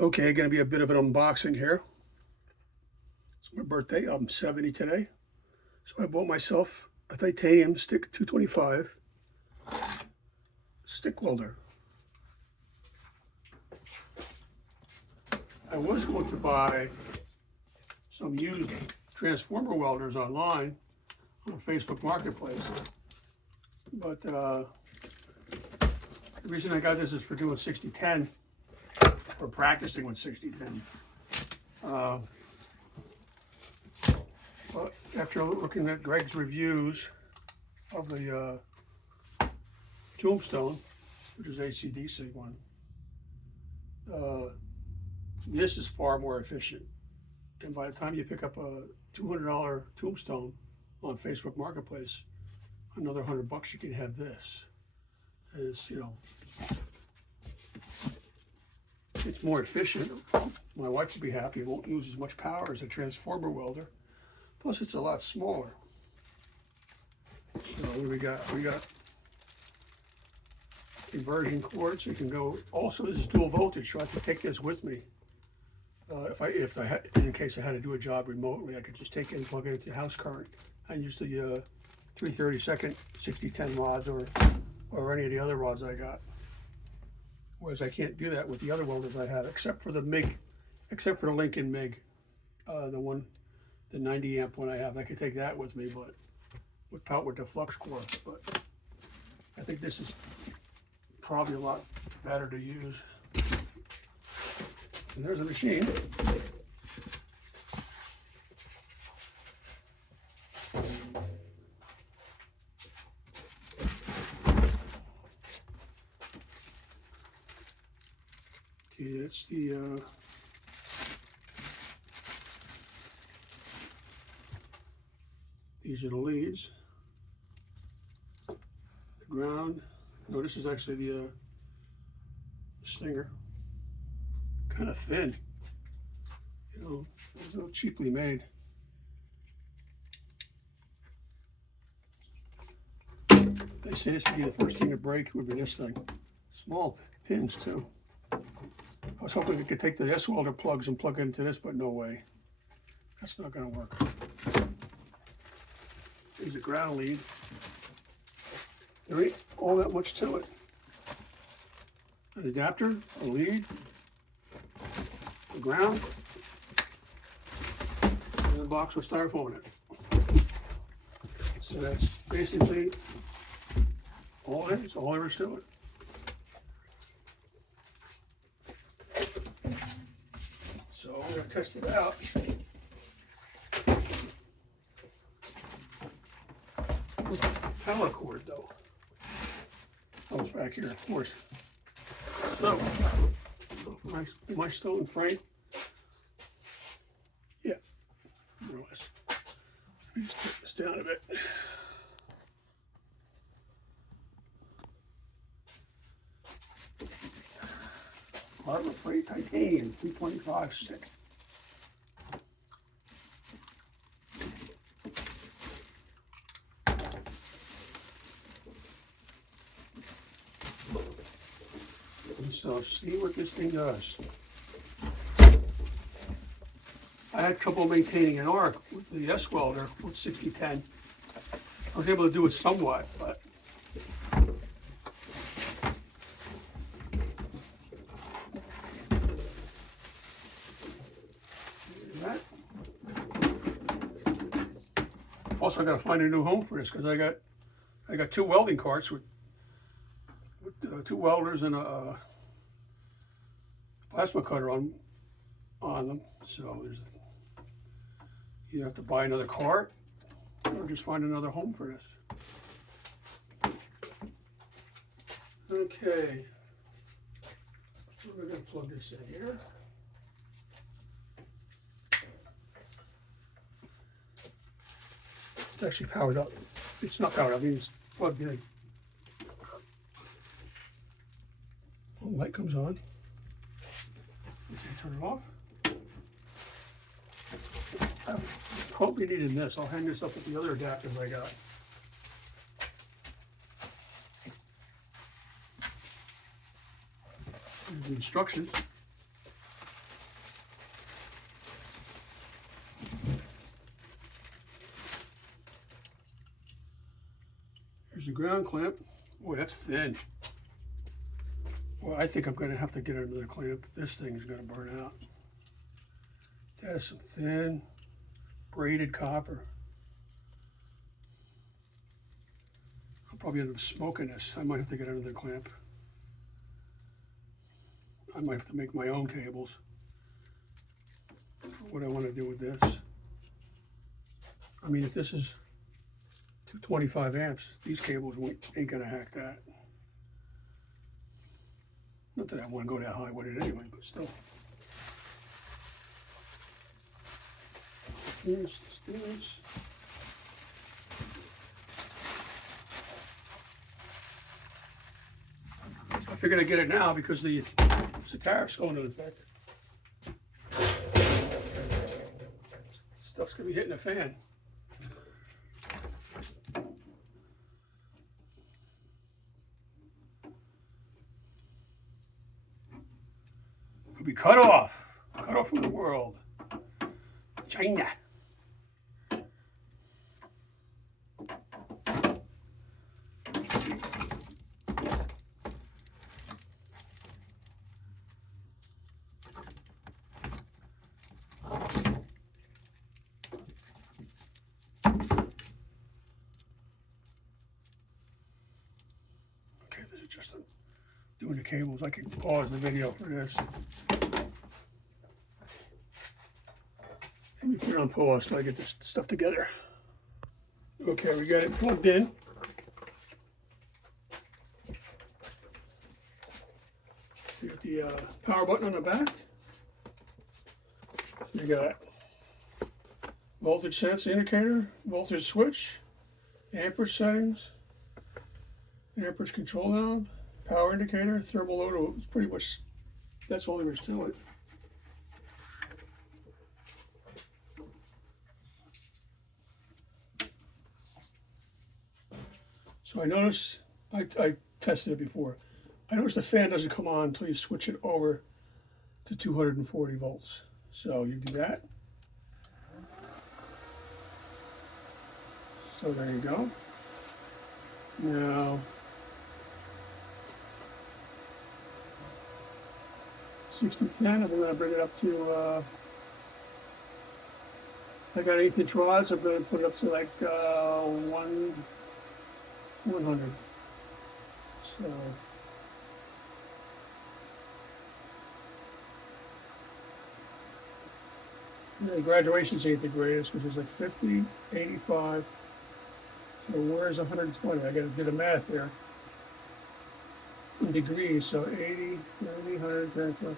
Okay, going to be a bit of an unboxing here. It's my birthday. I'm 70 today. So I bought myself a titanium stick 225 stick welder. I was going to buy some used transformer welders online on Facebook Marketplace. But the reason I got this is for doing 6010 or practicing with 6010. But after looking at Greg's reviews of the Tombstone, which is AC/DC one, this is far more efficient. And by the time you pick up a $200 Tombstone on Facebook Marketplace, another $100 you can have this. It's, it's more efficient. My wife will be happy. It won't use as much power as a transformer welder. Plus, it's a lot smaller. So what do we got? We got conversion cord, so you can go. Also, this is dual voltage, so I have to take this with me. In case I had to do a job remotely, I could just take it and plug it into house current and use the 332nd 6010 rods or any of the other rods I got. Whereas I can't do that with the other welders I have, except for the MIG, except for the Lincoln MIG, the 90 amp one I have. I could take that with me, but with the flux core. But I think this is probably a lot better to use. And there's a machine. Okay, that's the these are the leads. The ground. No, this is actually the stinger. Kind of thin, a little cheaply made. They say this would be the first thing to break, would be this thing. Small pins too. I was hoping we could take the Yeswelder plugs and plug it into this, but no way. That's not going to work. There's a ground lead. There ain't all that much to it. An adapter, a lead, the ground, and a box with styrofoam in it. So that's basically all it is, all there is to it. So I'm going to test it out. Power cord though. Oh, it's back here, of course. So, my stone frame. Yeah, more or less. Let me just take this down a bit. Harbor Freight Titanium 325 stick. So see what this thing does. I had trouble maintaining an arc with the Yeswelder with 6010. I was able to do it somewhat, but that. Also, I got to find a new home for this because I got two welding carts with two welders and a plasma cutter on them. So you have to buy another cart or just find another home for this. Okay, so we're going to plug this in here. It's actually powered up. It's not powered up, I mean it's plugged in. Oh, light comes on. Turn it off. I hope you needed this. I'll hang this up with the other adapters I got. Here's the instructions. ground clamp. Boy, that's thin. Well, I think I'm going to have to get another clamp. This thing's going to burn out. That is some thin braided copper. I'll probably end up smoking this. I might have to get another clamp. I might have to make my own cables for what I want to do with this. I mean, if this is 225 amps, these cables ain't going to hack that. Not that I want to go that high with it anyway, but still. This. I figured I'd get it now because the tariff's going into effect. Stuff's gonna be hitting the fan. It'll be cut off from the world. China. Okay, this is just doing the cables. I can pause the video for this. Let me put it on pause till I get this stuff together. Okay, we got it plugged in. You got the power button on the back. You got voltage sense indicator, voltage switch, amperage settings, amperage control knob, power indicator, thermal load. It's pretty much, that's all there is to it. So I noticed, I tested it before. I noticed the fan doesn't come on until you switch it over to 240 volts. So you do that. So there you go. Now, 6010, I'm going to bring it up to, I got 1/8 inch rods, I'm going to put it up to like 100. So, the graduation's ain't the greatest, which is like 50, 85. So where's 120? I got to do the math here. In degrees, so 80, 90, 100,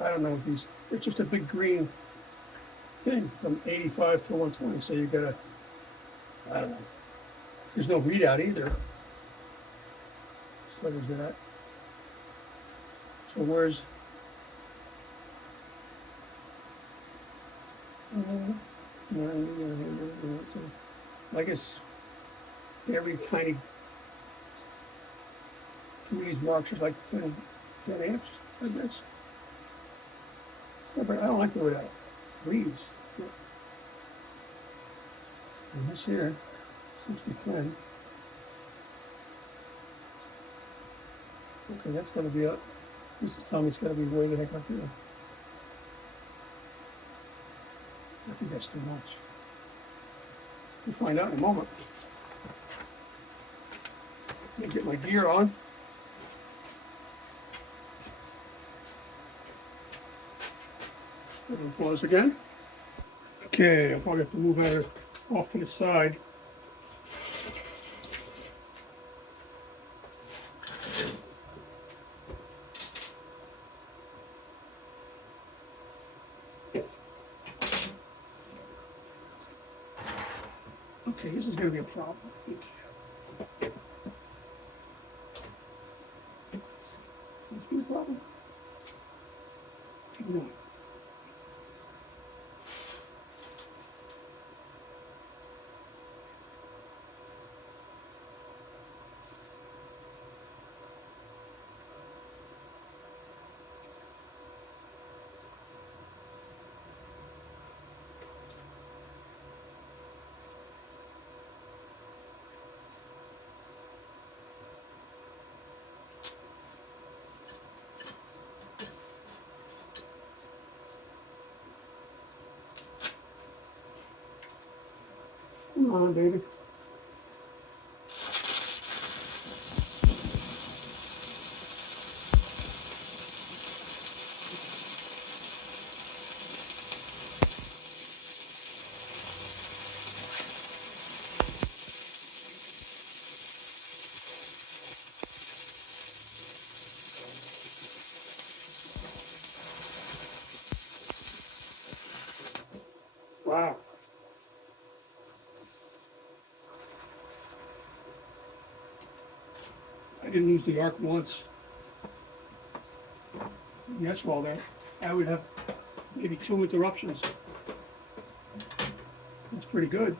I don't know what these, it's just a big green thing from 85 to 120. So you gotta, I don't know. There's no readout either. So what is that? So where's, I guess every tiny, two of these marks are like 10 amps, I guess. I don't like the way that reads. And this here, 6010. Okay, that's going to be up. This is telling me it's going to be way the heck up here. I think that's too much. We'll find out in a moment. Let me get my gear on. And pause again. Okay, I'll probably have to move her off to the side. Okay, this is going to be a problem, I think. This be a problem? No. Come on, baby. Wow. I didn't use the arc once. Yeswelder, I would have maybe 2 interruptions. That's pretty good.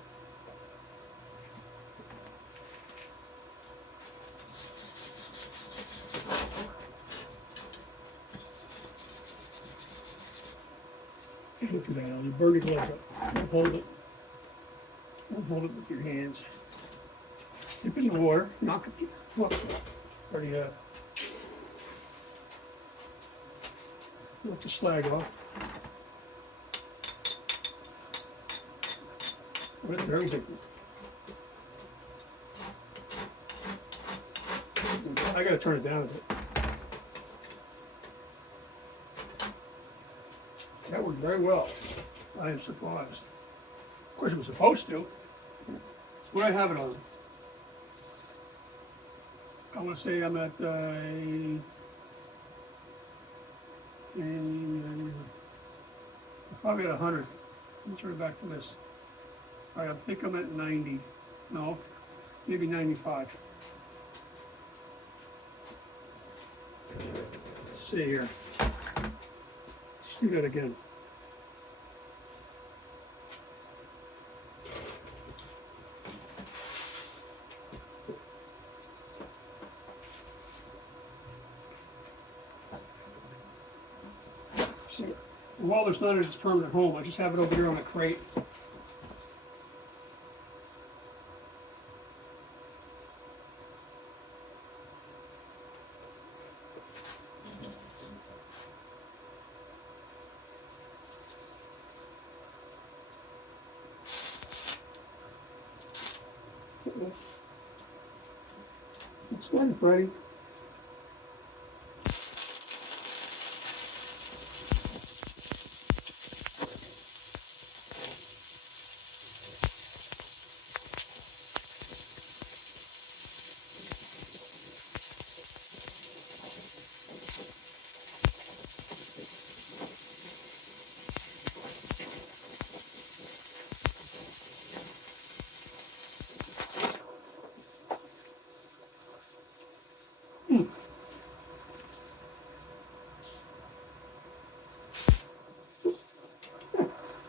Look at that, you burn your gloves up. Don't hold it. Don't hold it with your hands. Dip it in the water, knock it, flip, already knock the slag off. Oh, it's very different. I gotta turn it down a bit. That worked very well. I am surprised. Of course, it was supposed to. It's what I have it on. I want to say I'm at probably at 100. Let me turn it back to this. All right, I think I'm at 90. No, maybe 95. Let's see here. Let's do that again. See, the welder's not at its permanent home. I just have it over here on a crate. It's done, Freddie.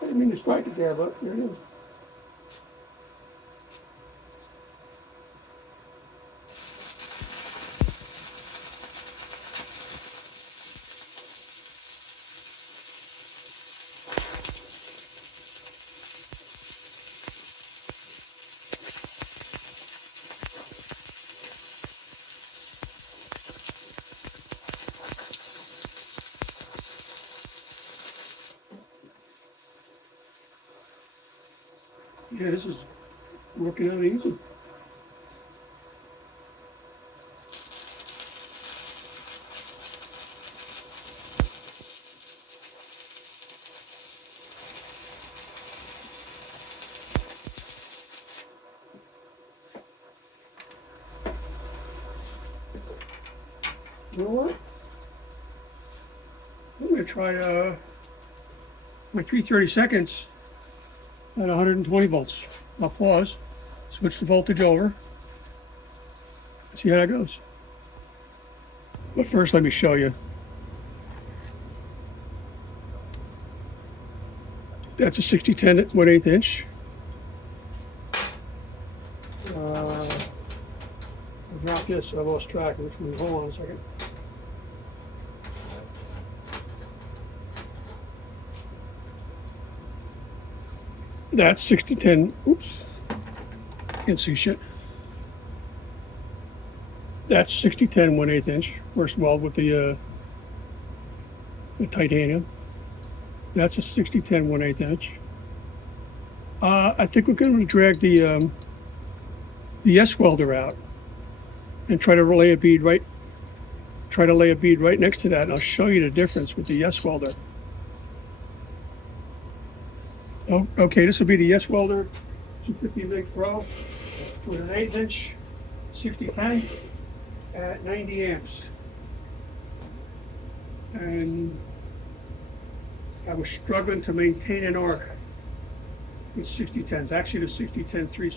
I didn't mean to strike it there, but there it is. Yeah, this is working out easy. You know what? I'm going to try my 330 seconds at 120 volts. I'll pause, switch the voltage over, and see how it goes. But first, let me show you. That's a 6010 1/8 inch. I dropped this, so I lost track of which one. Hold on a second. That's 6010. Oops. Can't see shit. That's 6010 1/8 inch. First weld with the titanium. That's a 6010 1/8 inch. I think we're going to drag the Yeswelder out and try to lay a bead right. Try to lay a bead right next to that, and I'll show you the difference with the Yeswelder. Oh, okay, this will be the Yeswelder 250 Mig Pro with an 1/8" 6010 at 90 amps. And I was struggling to maintain an arc with 6010s. Actually, the 6010 30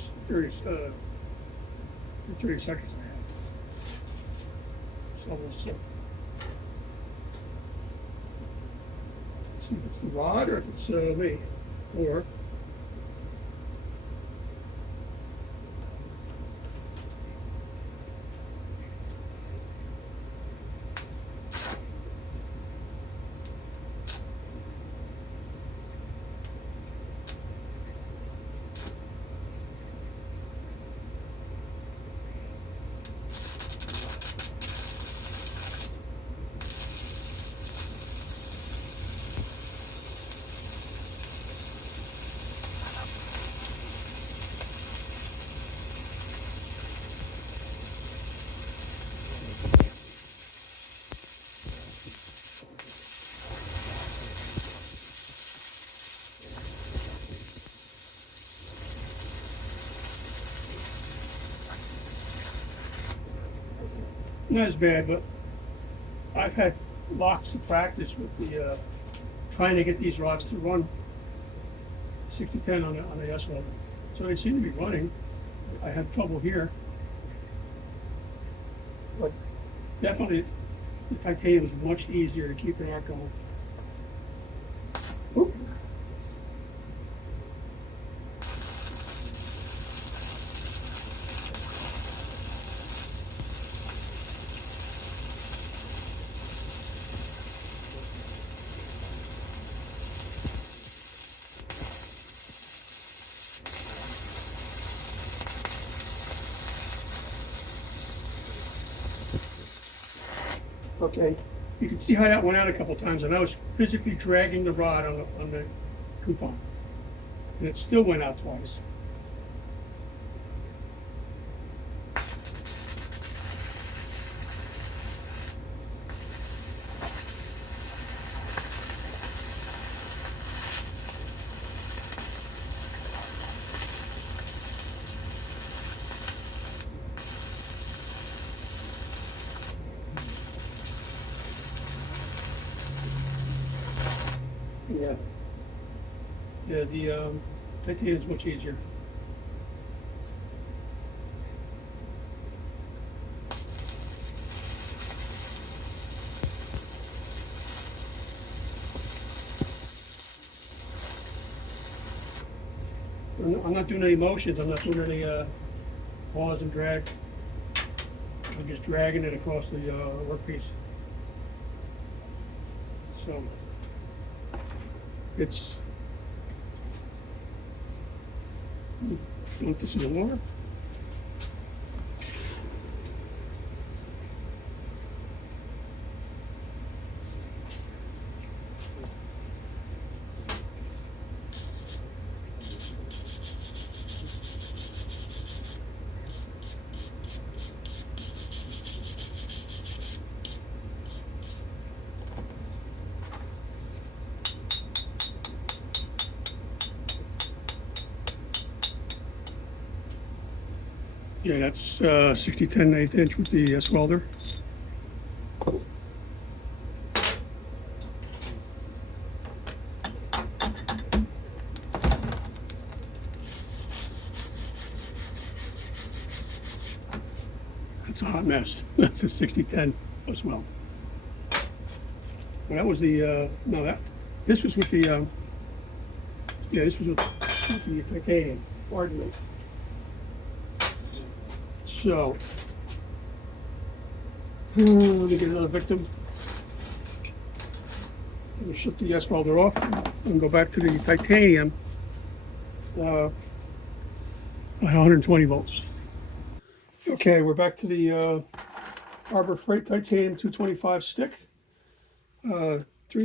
seconds. So we'll see. See if it's the rod or if it's me. Or not as bad, but I've had lots of practice with the trying to get these rods to run 6010 on the Yeswelder. So they seem to be running. I had trouble here, but definitely the titanium is much easier to keep an arc going. Oop. Okay, you can see how that went out a couple times, and I was physically dragging the rod on the coupon, and it still went out twice. Yeah. Yeah, the titanium is much easier. I'm not doing any motions. I'm not doing any pause and drag. I'm just dragging it across the workpiece. So it's. You want this a little more? Yeah, that's 6010 1/8" with the Yeswelder. That's a hot mess. That's a 6010 as well. Well, that was the no, this was with the yeah, this was with the titanium. Pardon me. So, let me get another victim. Let me shut the Yeswelder off and go back to the titanium. 120 volts. Okay, we're back to the Harbor Freight Titanium 225 stick. 3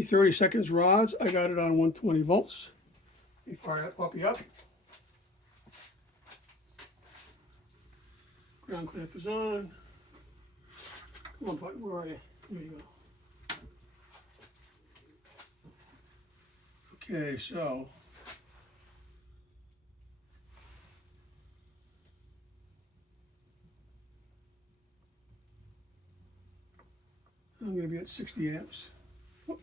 30 seconds rods. I got it on 120 volts. Let me fire that puppy up. Ground clamp is on. Come on, button, where are you? There you go. Okay, so I'm going to be at 60 amps. Okay,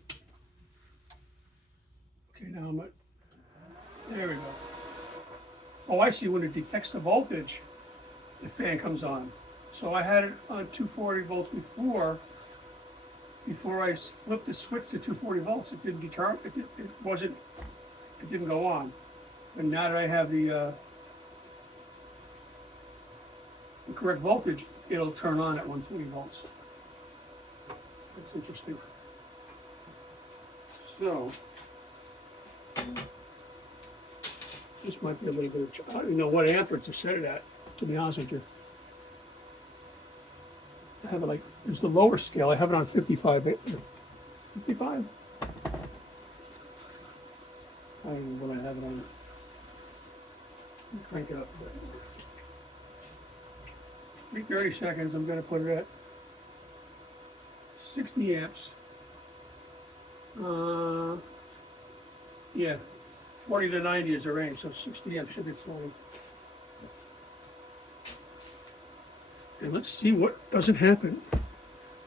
now I'm at, there we go. Oh, I see, when it detects the voltage, the fan comes on. So I had it on 240 volts before I flipped the switch to 240 volts. It didn't determine, it didn't go on. But now that I have the correct voltage, it'll turn on at 120 volts. That's interesting. So, this might be a little bit of, I don't even know what amperage to set it at, to be honest with you. I have it like, there's the lower scale, I have it on 55. 55? I don't know what I have it on. Crank it up. 30 seconds, I'm going to put it at 60 amps. Yeah, 40 to 90 is the range, so 60 amps should be flowing. And let's see what doesn't happen.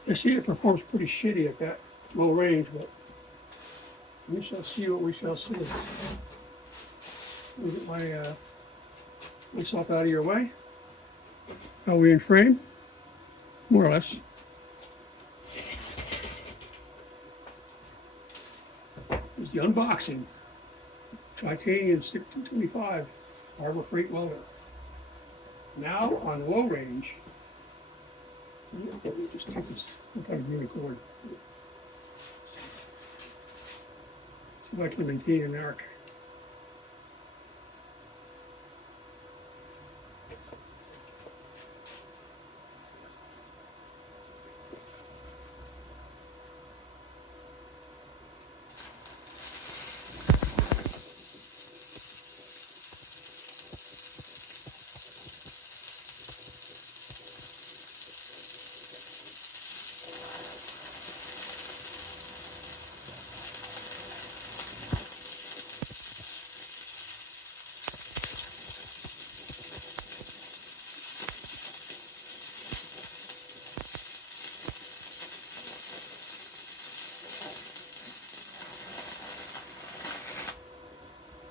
I see it performs pretty shitty at that low range, but we shall see what we shall see. Let me get my myself out of your way. Are we in frame? More or less. Here's the unboxing. Titanium stick 225 Harbor Freight welder. Now on low range. Let me just take this. I'm kind of green cord. See if I can maintain an arc.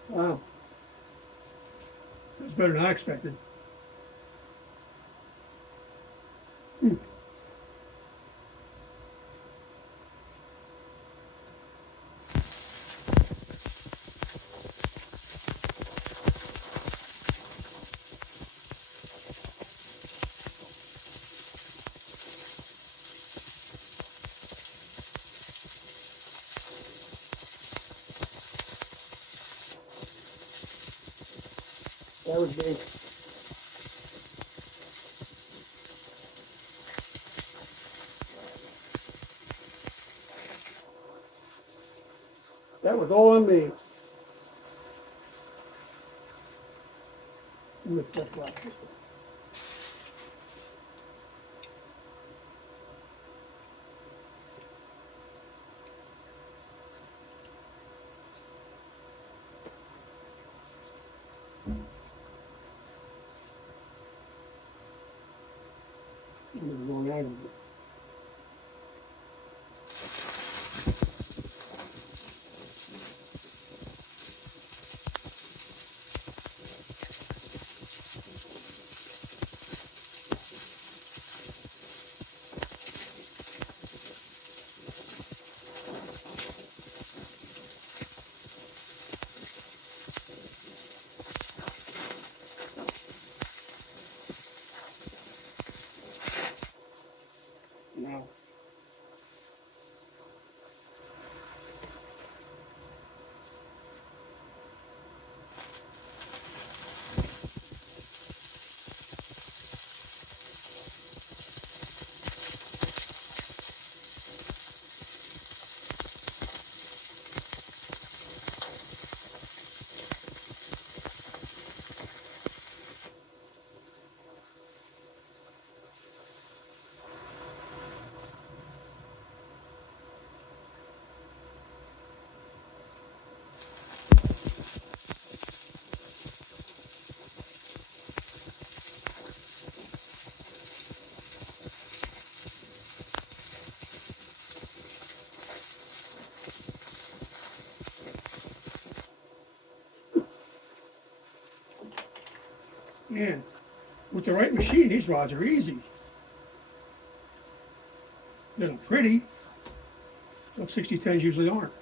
Wow. That was better than I expected. That was big. That was all on me. With that black system. Wrong item. Man, with the right machine, these rods are easy. They're not pretty, but 60-10s usually aren't.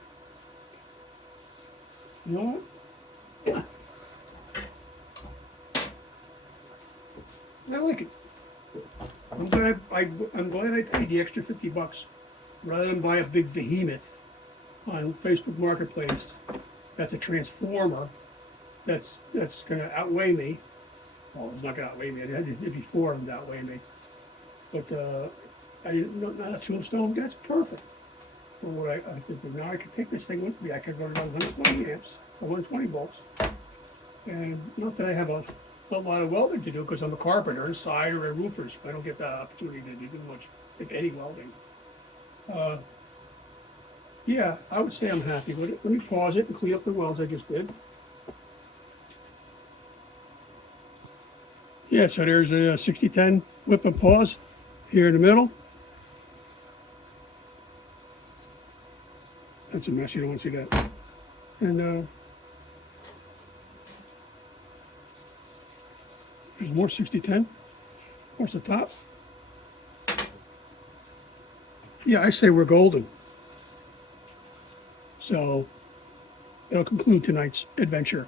You know what? Yeah. I like it. I'm glad I paid the extra $50 rather than buy a big behemoth on Facebook Marketplace. That's a transformer. That's going to outweigh me. Well, it's not going to outweigh me. It'd be four of them to outweigh me. But not a tombstone. That's perfect for what I think. Now I can take this thing with me. I can run it on 120 amps or 120 volts. And not that I have a lot of welding to do because I'm a carpenter and cider and roofer, so I don't get the opportunity to do much, if any, welding. Yeah, I would say I'm happy with it. Let me pause it and clean up the welds I just did. Yeah, so there's a 60-10 whip and pause here in the middle. That's a mess, you don't want to see that. And there's more 60-10. Where's the top? Yeah, I say we're golden. So that'll conclude tonight's adventure.